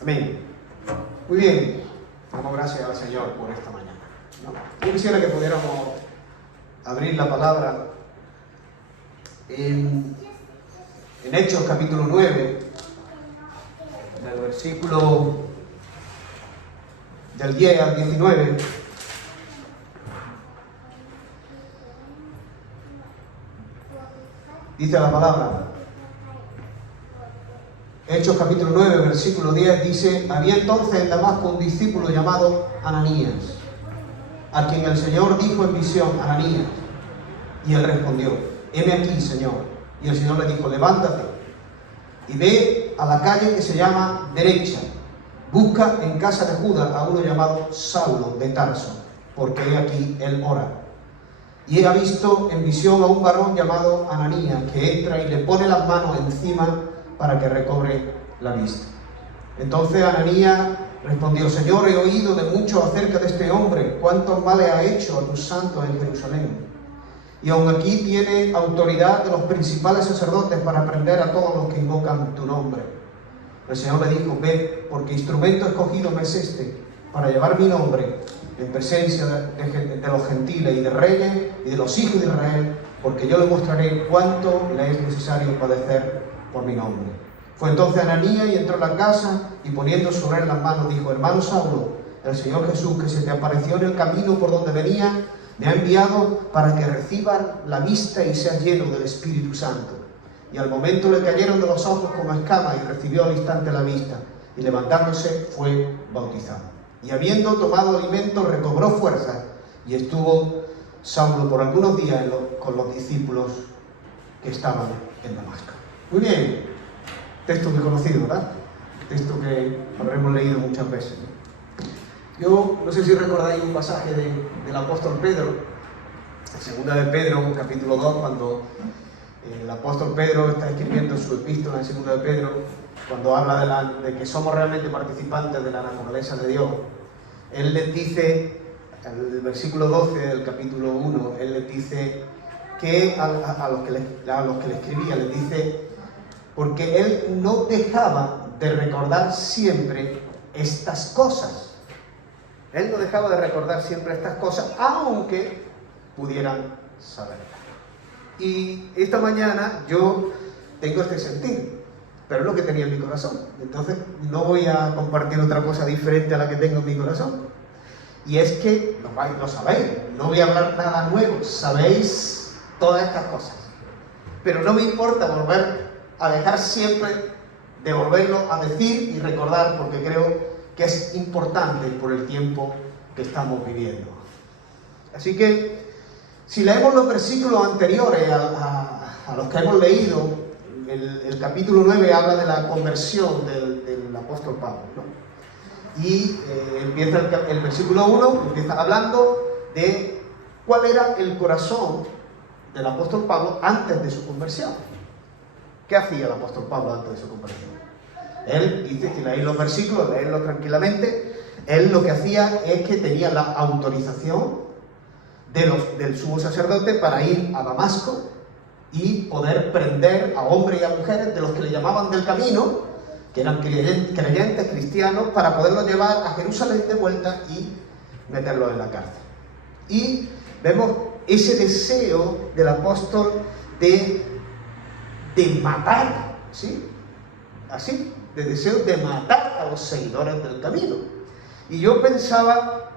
Amén. Muy bien. Damos gracias al Señor por esta mañana, ¿no? Yo quisiera que pudiéramos abrir la palabra en Hechos capítulo 9, del versículo del 10 al 19. Dice la palabra. Hechos capítulo 9, versículo 10 dice: había entonces en Damasco un discípulo llamado Ananías, a quien el Señor dijo en visión: Ananías. Y él respondió: heme aquí, Señor. Y el Señor le dijo: levántate y ve a la calle que se llama Derecha, busca en casa de Judas a uno llamado Saulo de Tarso, porque he aquí él ora. Y ha visto en visión a un varón llamado Ananías, que entra y le pone las manos encima para que recobre la vista. Entonces Ananías respondió: Señor, he oído de mucho acerca de este hombre, cuántos males ha hecho a tus santos en Jerusalén. Y aun aquí tiene autoridad de los principales sacerdotes para prender a todos los que invocan tu nombre. El Señor le dijo: ve, porque instrumento escogido me es este, para llevar mi nombre en presencia de los gentiles y de reyes y de los hijos de Israel, porque yo le mostraré cuánto le es necesario padecer por mi nombre. Fue entonces Ananías y entró a la casa, y poniendo sobre él las manos dijo: hermano Saulo, el Señor Jesús, que se te apareció en el camino por donde venía, me ha enviado para que recibas la vista y seas lleno del Espíritu Santo. Y al momento le cayeron de los ojos como escamas, y recibió al instante la vista, y levantándose fue bautizado. Y habiendo tomado alimento, recobró fuerza, y estuvo Saulo por algunos días con los discípulos que estaban en Damasco. Muy bien, texto muy conocido, ¿verdad? Texto que habremos leído muchas veces, ¿no? Yo no sé si recordáis un pasaje del apóstol Pedro, en 2 de Pedro, capítulo 2, cuando el apóstol Pedro está escribiendo su epístola en 2 de Pedro, cuando habla de que somos realmente participantes de la naturaleza de Dios. Él les dice, en el versículo 12 del capítulo 1, él les dice que a los que le escribía, les dice: porque él no dejaba de recordar siempre estas cosas. Él no dejaba de recordar siempre estas cosas, aunque pudieran saberlas. Y esta mañana yo tengo este sentir, pero es lo que tenía en mi corazón. Entonces no voy a compartir otra cosa diferente a la que tengo en mi corazón. Y es que, lo sabéis, no voy a hablar nada nuevo, sabéis todas estas cosas. Pero no me importa volver a dejar siempre de volverlo a decir y recordar, porque creo que es importante por el tiempo que estamos viviendo. Así que, si leemos los versículos anteriores a los que hemos leído, el capítulo 9 habla de la conversión del apóstol Pablo, ¿no? Y empieza el versículo 1, empieza hablando de cuál era el corazón del apóstol Pablo antes de su conversión. ¿Qué hacía el apóstol Pablo antes de su conversión? Él dice, si leéis los versículos, leedlos tranquilamente, él lo que hacía es que tenía la autorización del sumo sacerdote para ir a Damasco y poder prender a hombres y a mujeres de los que le llamaban del camino, que eran creyentes cristianos, para poderlos llevar a Jerusalén de vuelta y meterlos en la cárcel. Y vemos ese deseo del apóstol de matar, ¿sí? Así, de deseo de matar a los seguidores del camino. Y yo pensaba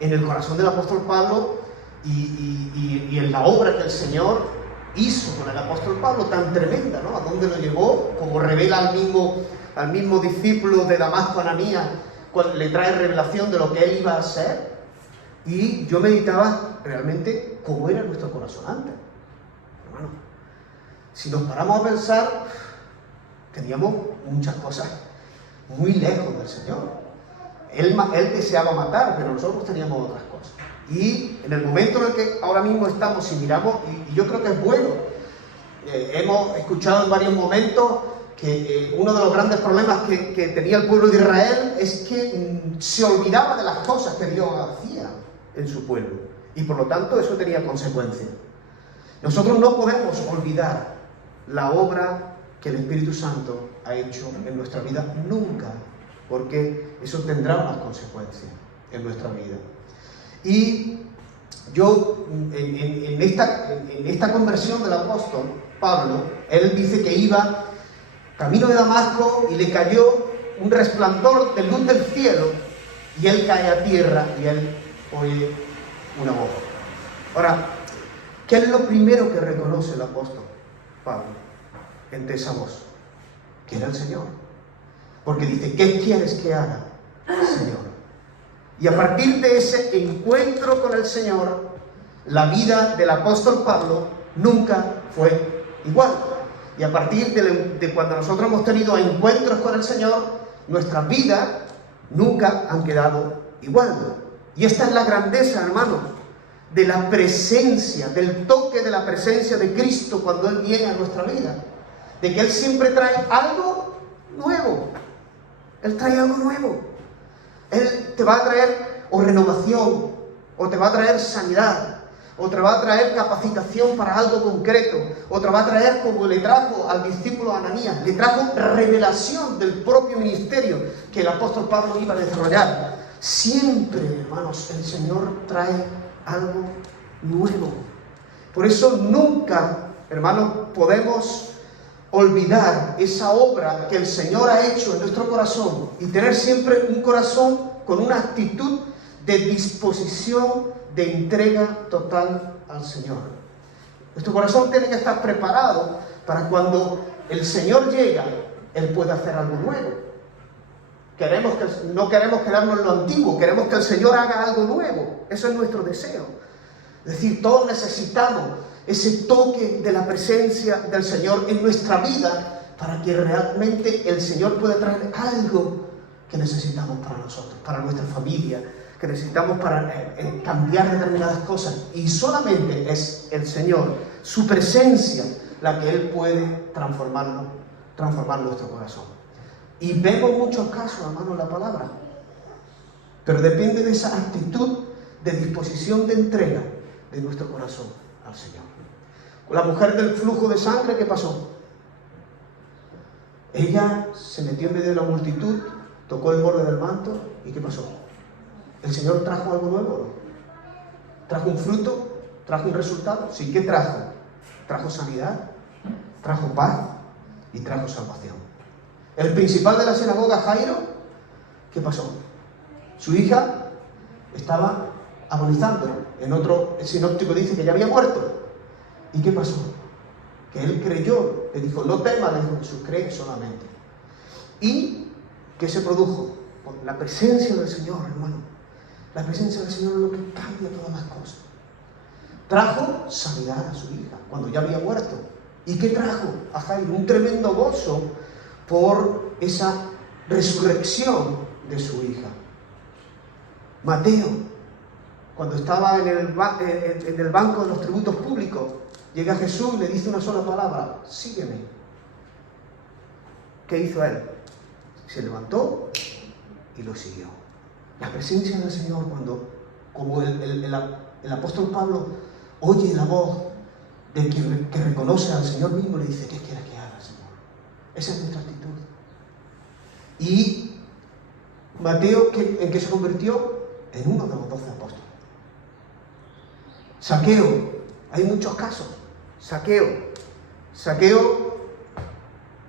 en el corazón del apóstol Pablo y en la obra que el Señor hizo con el apóstol Pablo, tan tremenda, ¿no? A dónde lo llevó, como revela al mismo discípulo de Damasco, Ananías, cuando le trae revelación de lo que él iba a hacer. Y yo meditaba realmente cómo era nuestro corazón antes. Hermano, si nos paramos a pensar, teníamos muchas cosas muy lejos del Señor. Él deseaba matar, pero nosotros teníamos otras cosas. Y en el momento en el que ahora mismo estamos y miramos, y yo creo que es bueno, hemos escuchado en varios momentos que uno de los grandes problemas que tenía el pueblo de Israel es que se olvidaba de las cosas que Dios hacía en su pueblo. Y por lo tanto eso tenía consecuencias. Nosotros no podemos olvidar la obra que el Espíritu Santo ha ha hecho en nuestra vida, nunca, porque eso tendrá unas consecuencias en nuestra vida. Y yo, en esta conversión del apóstol Pablo, él dice que iba camino de Damasco y le cayó un resplandor de luz del cielo, y él cae a tierra y él oye una voz. Ahora, ¿qué es lo primero que reconoce el apóstol Pablo entre esa voz? Que era el Señor. Porque dice, ¿qué quieres que haga, Señor? Y a partir de ese encuentro con el Señor, la vida del apóstol Pablo nunca fue igual. Y a partir de cuando nosotros hemos tenido encuentros con el Señor, nuestras vidas nunca han quedado igual. Y esta es la grandeza, hermano, de la presencia, del toque de la presencia de Cristo cuando Él viene a nuestra vida. De que Él siempre trae algo nuevo. Él trae algo nuevo. Él te va a traer o renovación, o te va a traer sanidad, o te va a traer capacitación para algo concreto, o te va a traer, como le trajo al discípulo Ananías, le trajo revelación del propio ministerio que el apóstol Pablo iba a desarrollar. Siempre, hermanos, el Señor trae algo nuevo. Por eso nunca, hermanos, podemos olvidar esa obra que el Señor ha hecho en nuestro corazón y tener siempre un corazón con una actitud de disposición, de entrega total al Señor. Nuestro corazón tiene que estar preparado para cuando el Señor llega, Él puede hacer algo nuevo. No queremos quedarnos en lo antiguo, queremos que el Señor haga algo nuevo. Eso es nuestro deseo. Es decir, todos necesitamos ese toque de la presencia del Señor en nuestra vida para que realmente el Señor pueda traer algo que necesitamos para nosotros, para nuestra familia, que necesitamos para cambiar determinadas cosas. Y solamente es el Señor, su presencia, la que Él puede transformar nuestro corazón. Y vemos muchos casos, hermano, en la palabra. Pero depende de esa actitud de disposición de entrega de nuestro corazón al Señor. La mujer del flujo de sangre, ¿qué pasó? Ella se metió en medio de la multitud, tocó el borde del manto, ¿y qué pasó? ¿El Señor trajo algo nuevo o no? ¿Trajo un fruto? ¿Trajo un resultado? Sí, ¿qué trajo? Trajo sanidad, trajo paz y trajo salvación. El principal de la sinagoga, Jairo, ¿qué pasó? Su hija estaba agonizando. En otro, el sinóptico dice que ya había muerto. ¿Y qué pasó? Que él creyó, le dijo, no temas, le dijo Jesús, cree solamente. ¿Y qué se produjo? Por la presencia del Señor, hermano. La presencia del Señor es lo que cambia todas las cosas. Trajo sanidad a su hija cuando ya había muerto. ¿Y qué trajo a Jairo? Un tremendo gozo por esa resurrección de su hija. Mateo, cuando estaba en el banco de los tributos públicos, llega Jesús y le dice una sola palabra: sígueme. ¿Qué hizo él? Se levantó y lo siguió. La presencia del Señor, cuando, como el apóstol Pablo oye la voz de quien que reconoce al Señor mismo, le dice: ¿qué quieres que haga, Señor? Esa es nuestra actitud. Y Mateo, ¿en qué se convirtió? En uno de los 12 apóstoles. Zaqueo, hay muchos casos. Zaqueo,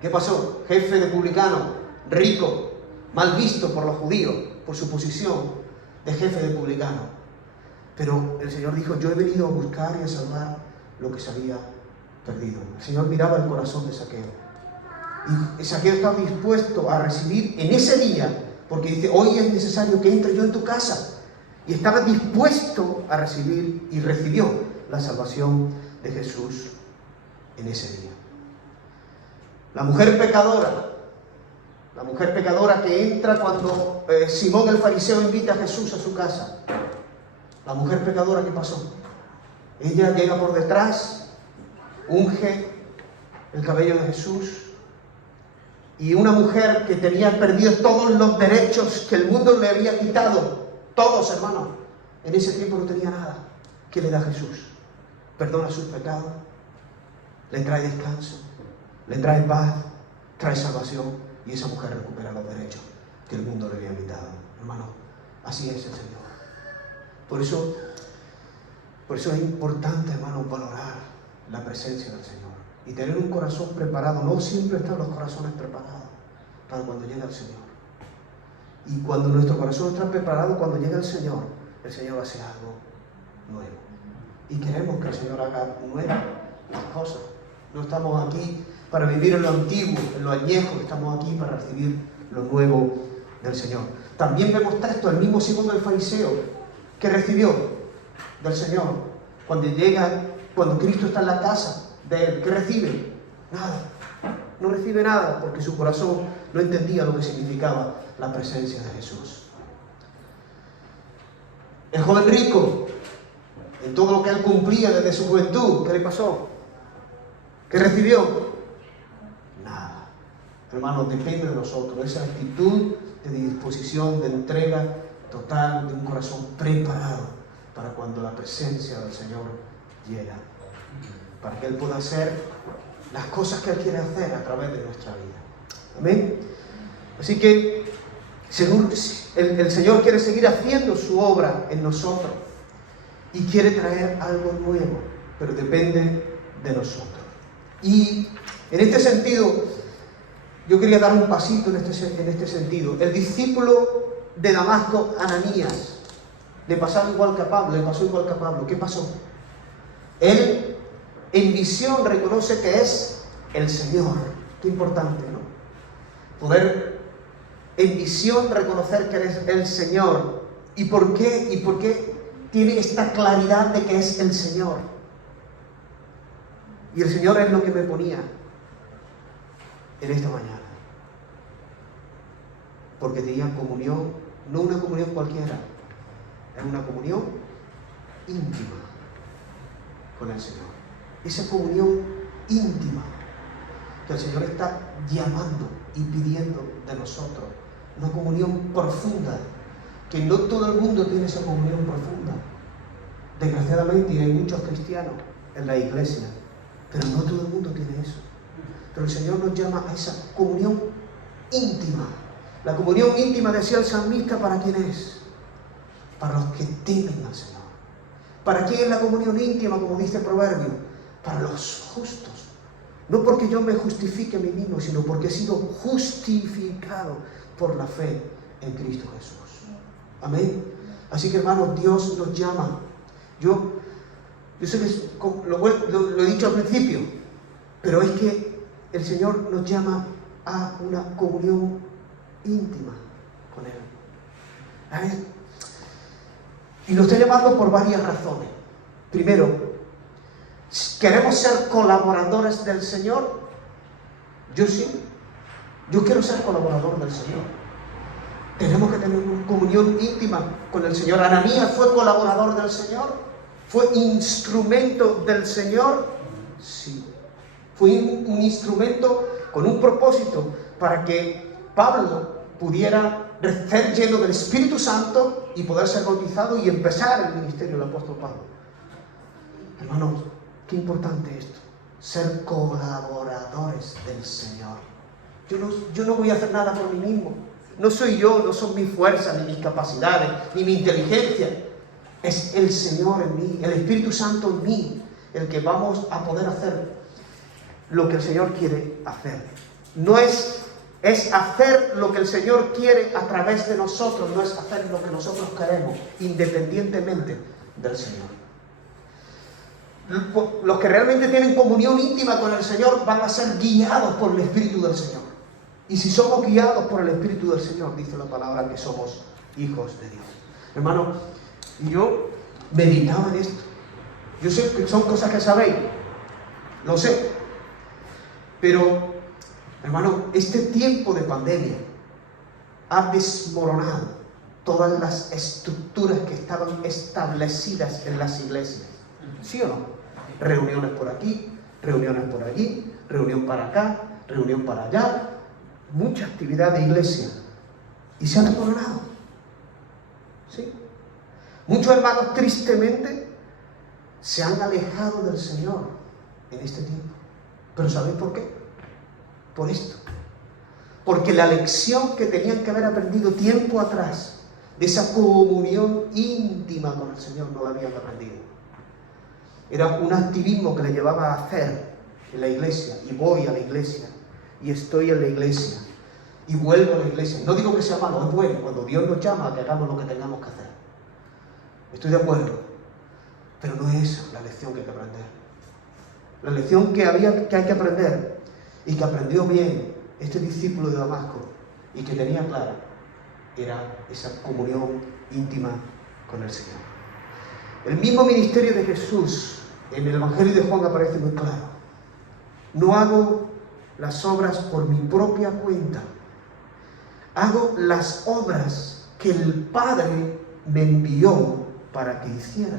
¿qué pasó? Jefe de publicano, rico, mal visto por los judíos, por su posición de jefe de publicano. Pero el Señor dijo: yo he venido a buscar y a salvar lo que se había perdido. El Señor miraba el corazón de Zaqueo. Y Zaqueo estaba dispuesto a recibir en ese día, porque dice: hoy es necesario que entre yo en tu casa. Y estaba dispuesto a recibir, y recibió la salvación de Jesús en ese día. La mujer pecadora que entra cuando Simón el fariseo invita a Jesús a su casa. La mujer pecadora, ¿qué pasó? Ella llega por detrás, unge el cabello de Jesús, y una mujer que tenía perdido todos los derechos que el mundo le había quitado, todos, hermanos, en ese tiempo no tenía nada. ¿Qué le da Jesús? Perdona sus pecados, le trae descanso, le trae paz, trae salvación y esa mujer recupera los derechos que el mundo le había quitado. Hermano, así es el Señor. Por eso es importante, hermano, valorar la presencia del Señor y tener un corazón preparado. No siempre están los corazones preparados para cuando llega el Señor. Y cuando nuestro corazón está preparado, cuando llega el Señor hace algo nuevo. Y queremos que el Señor haga nuevas las cosas. No estamos aquí para vivir en lo antiguo, en lo añejo, estamos aquí para recibir lo nuevo del Señor. También vemos texto, el mismo Simón el fariseo, que recibió del Señor. Cuando Cristo está en la casa de él, ¿qué recibe? Nada. No recibe nada porque su corazón no entendía lo que significaba la presencia de Jesús. El joven rico, en todo lo que él cumplía desde su juventud, ¿qué le pasó? ¿Qué recibió? Nada. Hermanos, depende de nosotros, esa actitud de disposición, de entrega total, de un corazón preparado para cuando la presencia del Señor llega, para que Él pueda hacer las cosas que Él quiere hacer a través de nuestra vida. Amén. Así que el Señor quiere seguir haciendo su obra en nosotros y quiere traer algo nuevo, pero depende de nosotros. Y en este sentido, yo quería dar un pasito en este sentido. El discípulo de Damasco, Ananías, le pasó igual que a Pablo. ¿Qué pasó? Él en visión reconoce que es el Señor. Qué importante, ¿no? Poder en visión reconocer que es el Señor. ¿Y por qué? ¿Y por qué tiene esta claridad de que es el Señor? Y el Señor es lo que me ponía en esta mañana. Porque tenía comunión, no una comunión cualquiera, es una comunión íntima con el Señor. Esa comunión íntima que el Señor está llamando y pidiendo de nosotros. Una comunión profunda, que no todo el mundo tiene esa comunión profunda. Desgraciadamente hay muchos cristianos en la iglesia, pero no todo el mundo tiene eso. Pero el Señor nos llama a esa comunión íntima. La comunión íntima, decía el salmista, ¿para quién es? Para los que temen al Señor. ¿Para quién es la comunión íntima, como dice el proverbio? Para los justos. No porque yo me justifique a mí mismo, sino porque he sido justificado por la fe en Cristo Jesús. Amén. Así que, hermanos, Dios nos llama. Yo sé que lo he dicho al principio, pero es que el Señor nos llama a una comunión íntima con Él. ¿Sabes? Y nos está llamando por varias razones. Primero, ¿queremos ser colaboradores del Señor? Yo sí. Yo quiero ser colaborador del Señor. Tenemos que tener una comunión íntima con el Señor. Ananías fue colaborador del Señor. ¿Fue instrumento del Señor? Sí. Fue un instrumento con un propósito para que Pablo pudiera ser lleno del Espíritu Santo y poder ser bautizado y empezar el ministerio del apóstol Pablo. Hermanos, qué importante esto, ser colaboradores del Señor. Yo no voy a hacer nada por mí mismo. No soy yo, no son mis fuerzas, ni mis capacidades, ni mi inteligencia. Es el Señor en mí, el Espíritu Santo en mí, el que vamos a poder hacer lo que el Señor quiere hacer. No es hacer lo que el Señor quiere a través de nosotros, no es hacer lo que nosotros queremos, independientemente del Señor. Los que realmente tienen comunión íntima con el Señor van a ser guiados por el Espíritu del Señor. Y si somos guiados por el Espíritu del Señor, dice la palabra que somos hijos de Dios. Hermano, yo meditaba en esto. Yo sé que son cosas que sabéis, lo sé. Pero, hermano, este tiempo de pandemia ha desmoronado todas las estructuras que estaban establecidas en las iglesias. ¿Sí o no? Reuniones por aquí, reuniones por allí, reunión para acá, reunión para allá. Mucha actividad de iglesia. Y se ha desmoronado. ¿Sí? Muchos hermanos, tristemente, se han alejado del Señor en este tiempo. ¿Pero sabéis por qué? Por esto. porque la lección que tenían que haber aprendido tiempo atrás, de esa comunión íntima con el Señor, no la habían aprendido. Era un activismo que le llevaba a hacer en la iglesia, y voy a la iglesia, y estoy en la iglesia, y vuelvo a la iglesia. No digo que sea malo, es bueno, cuando Dios nos llama a que hagamos lo que tengamos que hacer. Estoy de acuerdo, pero no es esa la lección que hay que aprender. La lección que hay que aprender, y que aprendió bien este discípulo de Damasco, y que tenía clara, era esa comunión íntima con el Señor. El mismo ministerio de Jesús en el Evangelio de Juan aparece muy claro. No hago las obras por mi propia cuenta. Hago las obras que el Padre me envió para que hiciera.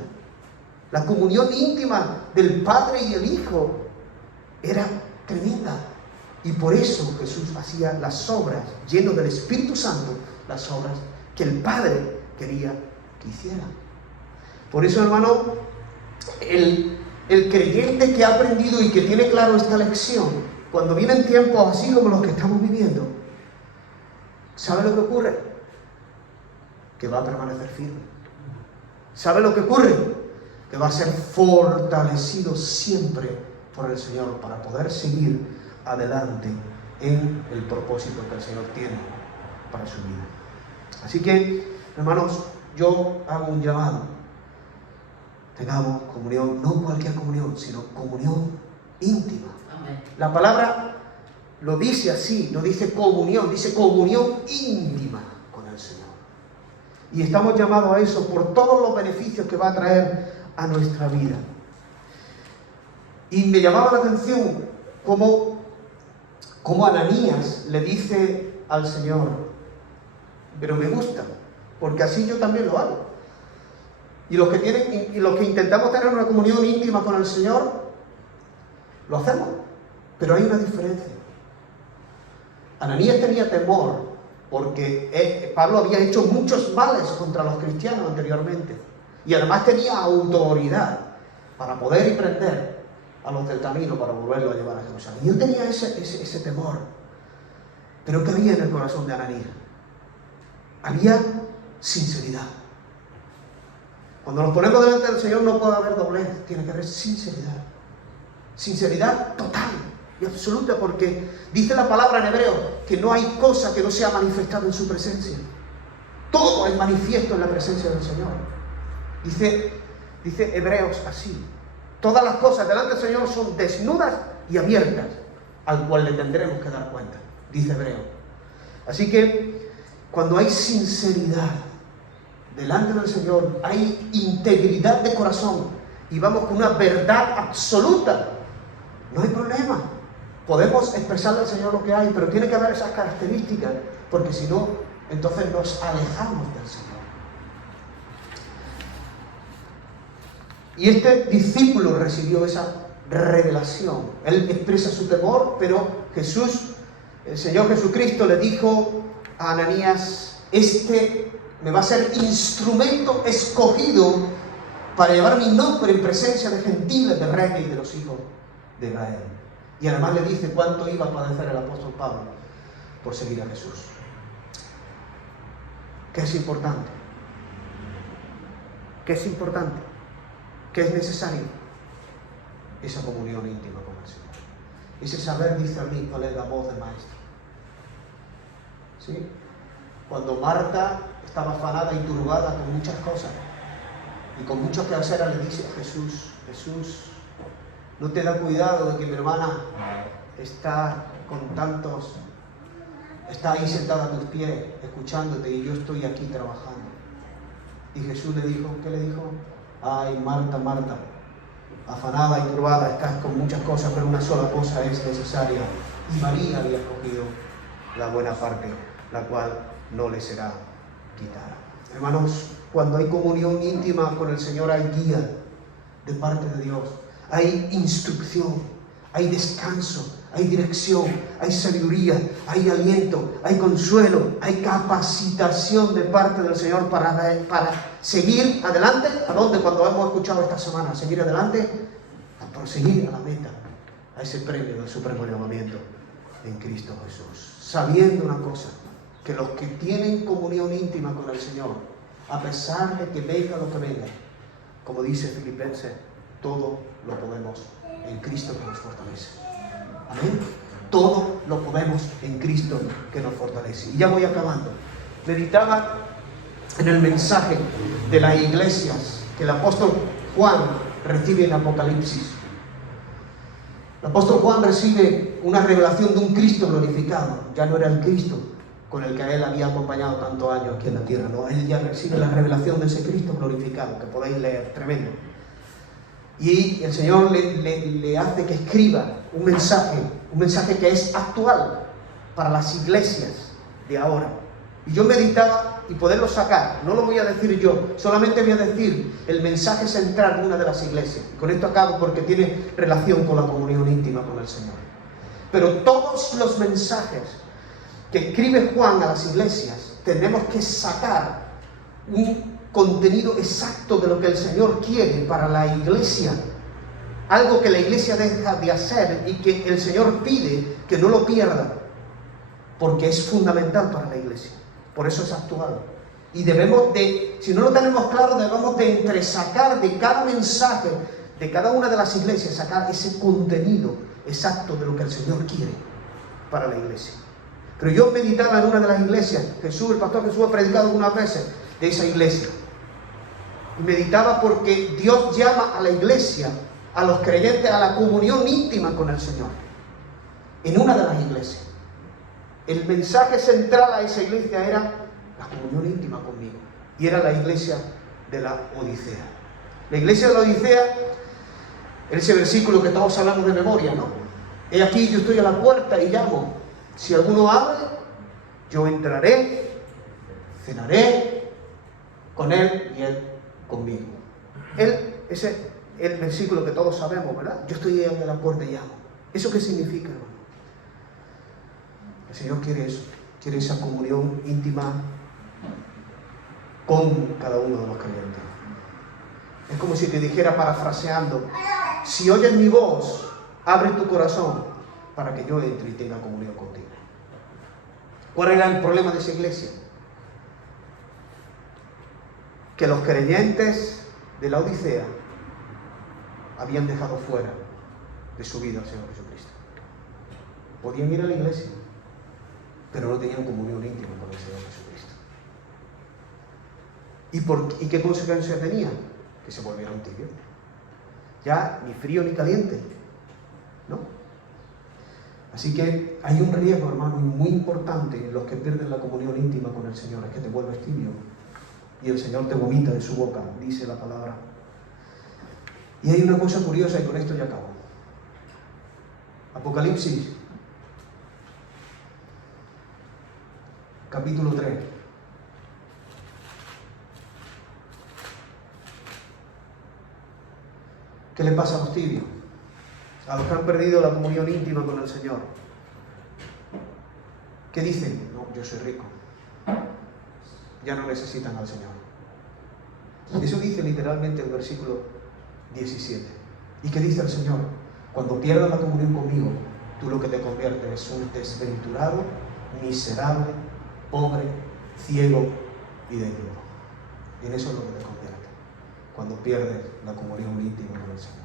La comunión íntima del Padre y el Hijo era tremenda. Y por eso Jesús hacía las obras, lleno del Espíritu Santo, las obras que el Padre quería que hiciera. Por eso, hermano, el creyente que ha aprendido y que tiene claro esta lección, cuando vienen tiempos así como los que estamos viviendo, ¿sabe lo que ocurre? Que va a permanecer firme. ¿Sabe lo que ocurre? Que va a ser fortalecido siempre por el Señor para poder seguir adelante en el propósito que el Señor tiene para su vida. Así que, hermanos, yo hago un llamado. Tengamos comunión, no cualquier comunión, sino comunión íntima. Amén. La palabra lo dice así, no dice comunión, dice comunión íntima con el Señor. Y estamos llamados a eso por todos los beneficios que va a traer a nuestra vida. Y me llamaba la atención cómo Ananías le dice al Señor, pero me gusta, porque así yo también lo hago. Y los que intentamos tener una comunión íntima con el Señor, lo hacemos, pero hay una diferencia. Ananías tenía temor, porque Pablo había hecho muchos males contra los cristianos anteriormente, y además tenía autoridad para poder y prender a los del camino para volverlo a llevar a Jerusalén. Y él tenía ese temor. Pero ¿qué había en el corazón de Ananías? Había sinceridad. Cuando nos ponemos delante del Señor no puede haber doblez, tiene que haber sinceridad. Sinceridad total y absoluta, porque dice la palabra en hebreo que no hay cosa que no sea manifestada en su presencia. Todo es manifiesto en la presencia del Señor. Dice Hebreos así: todas las cosas delante del Señor son desnudas y abiertas, al cual le tendremos que dar cuenta, dice Hebreo. Así que cuando hay sinceridad delante del Señor, hay integridad de corazón y vamos con una verdad absoluta, no hay problema. Podemos expresarle al Señor lo que hay, pero tiene que haber esas características, porque si no, entonces nos alejamos del Señor. Y este discípulo recibió esa revelación. Él expresa su temor, pero el Señor Jesucristo le dijo a Ananías: este me va a ser instrumento escogido para llevar mi nombre en presencia de gentiles, de reyes y de los hijos de Israel. Y además le dice cuánto iba a padecer el apóstol Pablo por seguir a Jesús. ¿Qué es importante? ¿Qué es importante? ¿Qué es necesario? Esa comunión íntima con el Señor. Ese saber discernir cuál es la voz del Maestro. ¿Sí? Cuando Marta estaba afanada y turbada con muchas cosas y con muchos quehaceres, le dice a Jesús: Jesús, ¿no te da cuidado de que mi hermana está ahí sentada a tus pies, escuchándote, y yo estoy aquí trabajando? Y Jesús le dijo, ¿qué le dijo? Ay, Marta, Marta, afanada y turbada estás con muchas cosas, pero una sola cosa es necesaria. Y María había escogido la buena parte, la cual no le será quitada. Hermanos, cuando hay comunión íntima con el Señor, hay guía de parte de Dios, hay instrucción, hay descanso, hay dirección, hay sabiduría, hay aliento, hay consuelo, hay capacitación de parte del Señor para seguir adelante. ¿A dónde? Cuando hemos escuchado esta semana, seguir adelante, a proseguir a la meta, a ese premio del supremo llamamiento en Cristo Jesús. Sabiendo una cosa, que los que tienen comunión íntima con el Señor, a pesar de que venga lo que venga, como dice Filipenses, todo lo podemos en Cristo que nos fortalece. Amén. Todo lo podemos en Cristo que nos fortalece. Y ya voy acabando. Meditaba en el mensaje de las iglesias que el apóstol Juan recibe en Apocalipsis. El apóstol Juan recibe una revelación de un Cristo glorificado. Ya no era el Cristo con el que a él había acompañado tantos años aquí en la tierra. No, él ya recibe la revelación de ese Cristo glorificado, que podéis leer, tremendo. Y el Señor le hace que escriba un mensaje que es actual para las iglesias de ahora. Y yo meditaba y poderlo sacar, no lo voy a decir yo, solamente voy a decir el mensaje central de una de las iglesias. Y con esto acabo porque tiene relación con la comunión íntima con el Señor. Pero todos los mensajes que escribe Juan a las iglesias, tenemos que sacar un contenido exacto de lo que el Señor quiere para la iglesia. Algo que la iglesia deja de hacer y que el Señor pide que no lo pierda, porque es fundamental para la iglesia. Por eso es actual. Y debemos de, si no lo tenemos claro, debemos de entresacar de cada mensaje, de cada una de las iglesias, sacar ese contenido exacto de lo que el Señor quiere para la iglesia. Pero yo meditaba en una de las iglesias, el pastor Jesús ha predicado algunas veces de esa iglesia. Y meditaba porque Dios llama a la iglesia, a los creyentes, a la comunión íntima con el Señor. En una de las iglesias. El mensaje central a esa iglesia era la comunión íntima conmigo. Y era la iglesia de la Odisea. La iglesia de la Odisea, ese versículo que todos hablamos de memoria, ¿no? He aquí, yo estoy a la puerta y llamo. Si alguno abre, yo entraré, cenaré con él y él conmigo. Ese es el versículo que todos sabemos, ¿verdad? Yo estoy ahí a la puerta y llamo. ¿Eso qué significa, hermano? El Señor quiere eso, quiere esa comunión íntima con cada uno de los creyentes. Es como si te dijera, parafraseando, si oyes mi voz, abre tu corazón para que yo entre y tenga comunión contigo. ¿Cuál era el problema de esa iglesia? Que los creyentes de la Odisea habían dejado fuera de su vida al Señor Jesucristo. Podían ir a la iglesia, pero no tenían comunión íntima con el Señor Jesucristo. ¿Y qué consecuencia tenía? Que se volvieron tibios. Ya ni frío ni caliente, ¿no? Así que hay un riesgo, hermano, muy importante en los que pierden la comunión íntima con el Señor, es que te vuelves tibio y el Señor te vomita de su boca, dice la palabra. Y hay una cosa curiosa, y con esto ya acabo. Apocalipsis, capítulo 3. ¿Qué le pasa a los tibios? A los que han perdido la comunión íntima con el Señor. ¿Qué dicen? No, yo soy rico. Ya no necesitan al Señor. Eso dice literalmente el versículo 17. ¿Y qué dice el Señor? Cuando pierdas la comunión conmigo, tú lo que te conviertes es un desventurado, miserable, pobre, ciego y desnudo. Y en eso es lo que te convierte, cuando pierdes la comunión íntima con el Señor.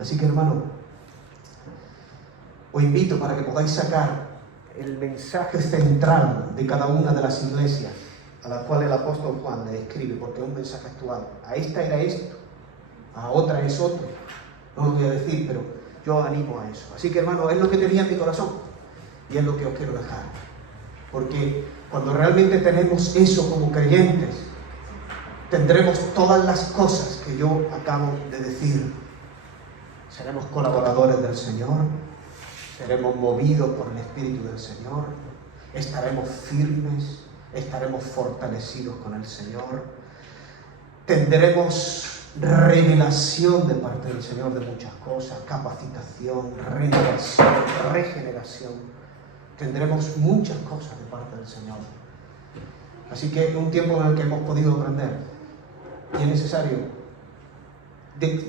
Así que, hermano, os invito para que podáis sacar el mensaje central de cada una de las iglesias a la cual el apóstol Juan le escribe, porque es un mensaje actual. A esta era esto, a otra es otro. No lo voy a decir, pero yo os animo a eso. Así que, hermano, es lo que tenía en mi corazón y es lo que os quiero dejar. Porque cuando realmente tenemos eso como creyentes, tendremos todas las cosas que yo acabo de decir. Seremos colaboradores del Señor, seremos movidos por el Espíritu del Señor, estaremos firmes, estaremos fortalecidos con el Señor, tendremos revelación de parte del Señor de muchas cosas, capacitación, renovación, regeneración. Tendremos muchas cosas de parte del Señor. Así que es un tiempo en el que hemos podido aprender. Y es necesario.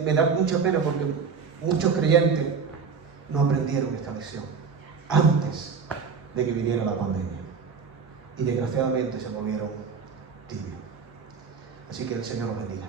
Me da mucha pena porque muchos creyentes no aprendieron esta lección. antes de que viniera la pandemia. Y desgraciadamente se volvieron tibios. Así que el Señor los bendiga.